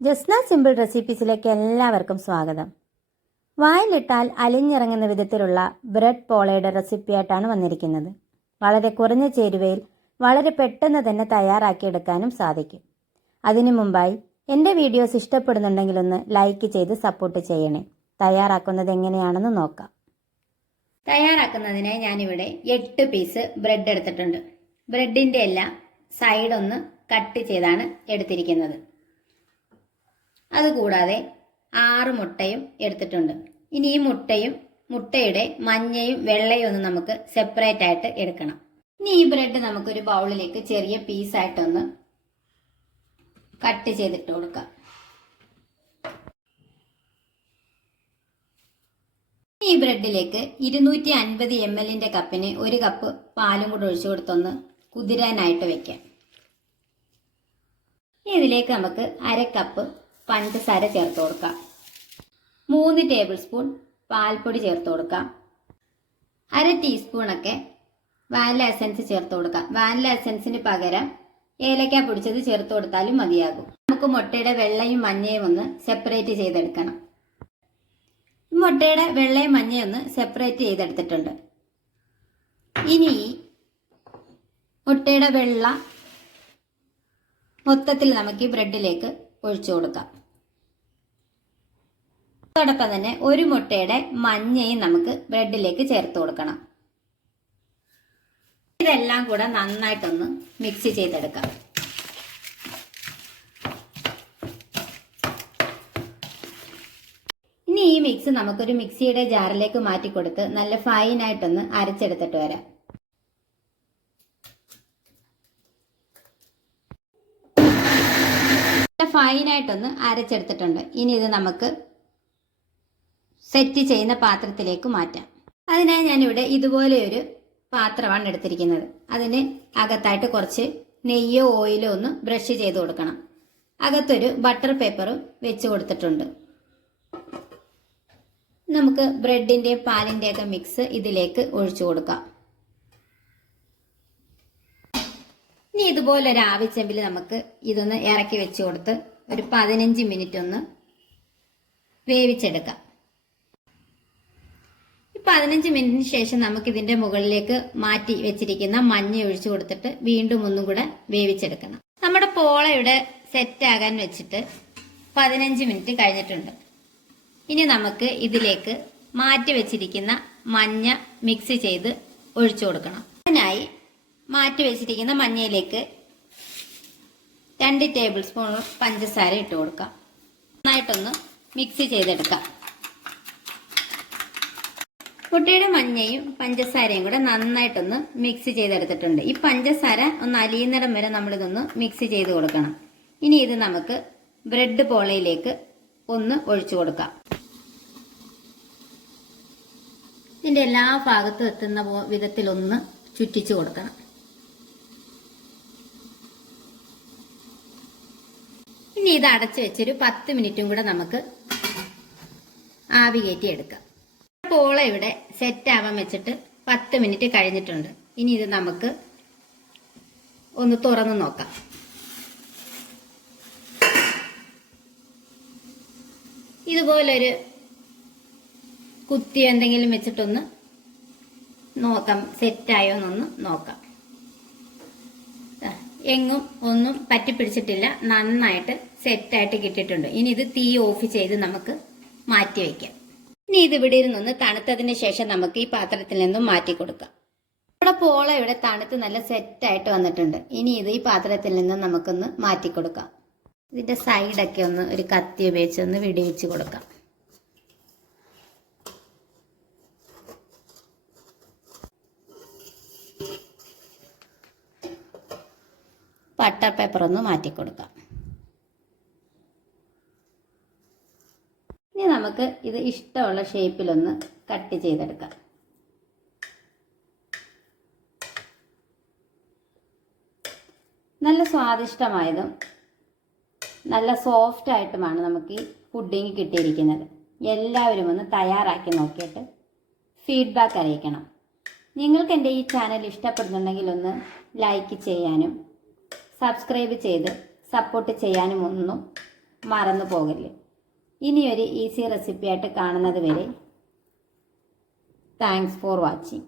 Jasna simple റെസിപ്പീസിലേക്ക് എല്ലാവർക്കും സ്വാഗതം. വായിലിട്ടാൽ അലിഞ്ഞിറങ്ങുന്ന വിധത്തിലുള്ള ബ്രെഡ് പോളയുടെ റെസിപ്പിയായിട്ടാണ് വന്നിരിക്കുന്നത്. വളരെ കുറഞ്ഞ ചേരുവയിൽ വളരെ പെട്ടെന്ന് തന്നെ തയ്യാറാക്കിയെടുക്കാനും സാധിക്കും. അതിനു മുമ്പായി എന്റെ വീഡിയോസ് ഇഷ്ടപ്പെടുന്നുണ്ടെങ്കിൽ ഒന്ന് ലൈക്ക് ചെയ്ത് സപ്പോർട്ട് ചെയ്യണേ. തയ്യാറാക്കുന്നത് എങ്ങനെയാണെന്ന് നോക്കാം. തയ്യാറാക്കുന്നതിനായി ഞാനിവിടെ എട്ട് പീസ് ബ്രെഡ് എടുത്തിട്ടുണ്ട്. ബ്രെഡിന്റെ എല്ലാം സൈഡ് ഒന്ന് കട്ട് ചെയ്താണ് എടുത്തിരിക്കുന്നത്. അതുകൂടാതെ ആറ് മുട്ടയും എടുത്തിട്ടുണ്ട്. ഇനി ഈ മുട്ടയും മുട്ടയുടെ മഞ്ഞയും വെള്ളയും ഒന്ന് നമുക്ക് സെപ്പറേറ്റ് ആയിട്ട് എടുക്കണം. ഇനി ഈ ബ്രെഡ് നമുക്കൊരു ബൗളിലേക്ക് ചെറിയ പീസായിട്ടൊന്ന് കട്ട് ചെയ്തിട്ട് കൊടുക്കാം. ഈ ബ്രെഡിലേക്ക് ഇരുന്നൂറ്റി അൻപത് എം എല്ലിന്റെ കപ്പിന് ഒരു കപ്പ് പാലും കൂടെ ഒഴിച്ചു കൊടുത്തൊന്ന് കുതിരാനായിട്ട് വെക്കാം. ഇതിലേക്ക് നമുക്ക് അര കപ്പ് പഞ്ചസാര ചേർത്ത് കൊടുക്കാം. മൂന്ന് ടേബിൾ സ്പൂൺ പാൽപ്പൊടി ചേർത്ത് കൊടുക്കാം. അര ടീസ്പൂണൊക്കെ വാനില എസൻസ് ചേർത്ത് കൊടുക്കാം. വാനില എസൻസിന് പകരം ഏലക്ക പൊടിച്ചത് ചേർത്ത് കൊടുത്താലും മതിയാകും. നമുക്ക് മുട്ടയുടെ വെള്ളയും മഞ്ഞയും ഒന്ന് സെപ്പറേറ്റ് ചെയ്തെടുക്കണം. മുട്ടയുടെ വെള്ളയും മഞ്ഞയും ഒന്ന് സെപ്പറേറ്റ് ചെയ്തെടുത്തിട്ടുണ്ട്. ഇനി മുട്ടയുടെ വെള്ള മൊത്തത്തിൽ നമുക്ക് ബ്രെഡിലേക്ക് ഒഴിച്ചു കൊടുക്കാം. അതോടൊപ്പം തന്നെ ഒരു മുട്ടയുടെ മഞ്ഞയും നമുക്ക് ബ്രെഡിലേക്ക് ചേർത്ത് കൊടുക്കണം. ഇതെല്ലാം കൂടെ നന്നായിട്ടൊന്ന് മിക്സ് ചെയ്തെടുക്കാം. ഇനി ഈ മിക്സ് നമുക്കൊരു മിക്സിയുടെ ജാറിലേക്ക് മാറ്റി കൊടുത്ത് നല്ല ഫൈനായിട്ടൊന്ന് അരച്ചെടുത്തിട്ട് വരാം. ഫൈനായിട്ടൊന്ന് അരച്ചെടുത്തിട്ടുണ്ട്. ഇനി ഇത് നമുക്ക് സെറ്റ് ചെയ്യുന്ന പാത്രത്തിലേക്ക് മാറ്റാം. അതിനായി ഞാനിവിടെ ഇതുപോലെ ഒരു പാത്രമാണ് എടുത്തിരിക്കുന്നത്. അതിന് അകത്തായിട്ട് കുറച്ച് നെയ്യോ ഓയിലോ ഒന്ന് ബ്രഷ് ചെയ്ത് കൊടുക്കണം. അകത്തൊരു ബട്ടർ പേപ്പർ വെച്ച് കൊടുത്തിട്ടുണ്ട്. നമുക്ക് ബ്രെഡിന്റെയും പാലിന്റെയൊക്കെ മിക്സ് ഇതിലേക്ക് ഒഴിച്ചു കൊടുക്കാം. ഇനി ഇതുപോലെ ഒരു ആവിച്ചെമ്പിൽ നമുക്ക് ഇതൊന്ന് ഇറക്കി വെച്ച് കൊടുത്ത് ഒരു പതിനഞ്ച് മിനിറ്റ് ഒന്ന് വേവിച്ചെടുക്കാം. പതിനഞ്ച് മിനിറ്റിന് ശേഷം നമുക്ക് ഇതിന്റെ മുകളിലേക്ക് മാറ്റി വെച്ചിരിക്കുന്ന മഞ്ഞ ഒഴിച്ചു കൊടുത്തിട്ട് വീണ്ടും ഒന്നും കൂടെ വേവിച്ചെടുക്കണം. നമ്മുടെ പോളയുടെ സെറ്റ് ആകാൻ വെച്ചിട്ട് പതിനഞ്ച് മിനിറ്റ് കഴിഞ്ഞിട്ടുണ്ട്. ഇനി നമുക്ക് ഇതിലേക്ക് മാറ്റി വെച്ചിരിക്കുന്ന മഞ്ഞ മിക്സ് ചെയ്ത് ഒഴിച്ചു കൊടുക്കണം. അതിനായി മാറ്റി വെച്ചിരിക്കുന്ന മഞ്ഞയിലേക്ക് രണ്ട് ടേബിൾ സ്പൂൺ പഞ്ചസാര ഇട്ട് കൊടുക്കാം. നന്നായിട്ടൊന്ന് മിക്സ് ചെയ്തെടുക്കാം. മുട്ടയുടെ മഞ്ഞയും പഞ്ചസാരയും കൂടെ നന്നായിട്ടൊന്ന് മിക്സ് ചെയ്തെടുത്തിട്ടുണ്ട്. ഈ പഞ്ചസാര ഒന്ന് അലിയുന്നിടം വരെ നമ്മളിതൊന്ന് മിക്സ് ചെയ്ത് കൊടുക്കണം. ഇനി ഇത് നമുക്ക് ബ്രെഡ് പോളയിലേക്ക് ഒന്ന് ഒഴിച്ചു കൊടുക്കാം. ഇതിന്റെ എല്ലാ ഭാഗത്തും എത്തുന്ന വിധത്തിൽ വിധത്തിലൊന്ന് ചുറ്റിച്ചു കൊടുക്കണം. ഇനി ഇത് അടച്ചു വെച്ചൊരു പത്ത് മിനിറ്റും കൂടെ നമുക്ക് ആവി കയറ്റി എടുക്കാം. പോള ഇവിടെ സെറ്റ് ആവാൻ വെച്ചിട്ട് പത്ത് മിനിറ്റ് കഴിഞ്ഞിട്ടുണ്ട്. ഇനി ഇത് നമുക്ക് ഒന്ന് തുറന്ന് നോക്കാം. ഇതുപോലൊരു കുത്തി എന്തെങ്കിലും വെച്ചിട്ടൊന്ന് നോക്കാം സെറ്റായോ എന്നൊന്ന് നോക്കാം. എങ്ങും ഒന്നും പറ്റിപ്പിടിച്ചിട്ടില്ല നന്നായിട്ട് സെറ്റായിട്ട് കിട്ടിയിട്ടുണ്ട്. ഇനി ഇത് തീ ഓഫ് ചെയ്ത് നമുക്ക് മാറ്റി വയ്ക്കാം ഇനി ഇത് ഇവിടെ ഇരുന്നൊന്ന് തണുത്തതിന് ശേഷം നമുക്ക് ഈ പാത്രത്തിൽ നിന്നും മാറ്റി കൊടുക്കാം. നമ്മുടെ പോള ഇവിടെ തണുത്ത് നല്ല സെറ്റായിട്ട് വന്നിട്ടുണ്ട്. ഇനി ഇത് ഈ പാത്രത്തിൽ നിന്നും നമുക്കൊന്ന് മാറ്റി കൊടുക്കാം. ഇതിന്റെ സൈഡൊക്കെ ഒന്ന് ഒരു കത്തി ഉപയോഗിച്ച് ഒന്ന് വെടിവെച്ച് കൊടുക്കാം. ബട്ടർ പേപ്പർ ഒന്ന് മാറ്റി കൊടുക്കാം. ഇനി നമുക്ക് ഇത് ഇഷ്ടമുള്ള ഷേപ്പിലൊന്ന് കട്ട് ചെയ്തെടുക്കാം. നല്ല സ്വാദിഷ്ടമായതും നല്ല സോഫ്റ്റ് ആയിട്ടുമാണ് നമുക്ക് ഈ പുഡിങ് കിട്ടിയിരിക്കുന്നത്. എല്ലാവരും ഒന്ന് തയ്യാറാക്കി നോക്കിയിട്ട് ഫീഡ്ബാക്ക് അറിയിക്കണം. നിങ്ങൾക്ക് എന്റെ ഈ ചാനൽ ഇഷ്ടപ്പെടുന്നുണ്ടെങ്കിൽ ഒന്ന് ലൈക്ക് ചെയ്യാനും സബ്സ്ക്രൈബ് ചെയ്ത് സപ്പോർട്ട് ചെയ്യാനും ഒന്നും മറന്നു പോകല്ലേ. ഇനിയൊരു ഈസി റെസിപ്പി ആയിട്ട് കാണുന്നത് വരെ താങ്ക്സ് ഫോർ വാച്ചിങ്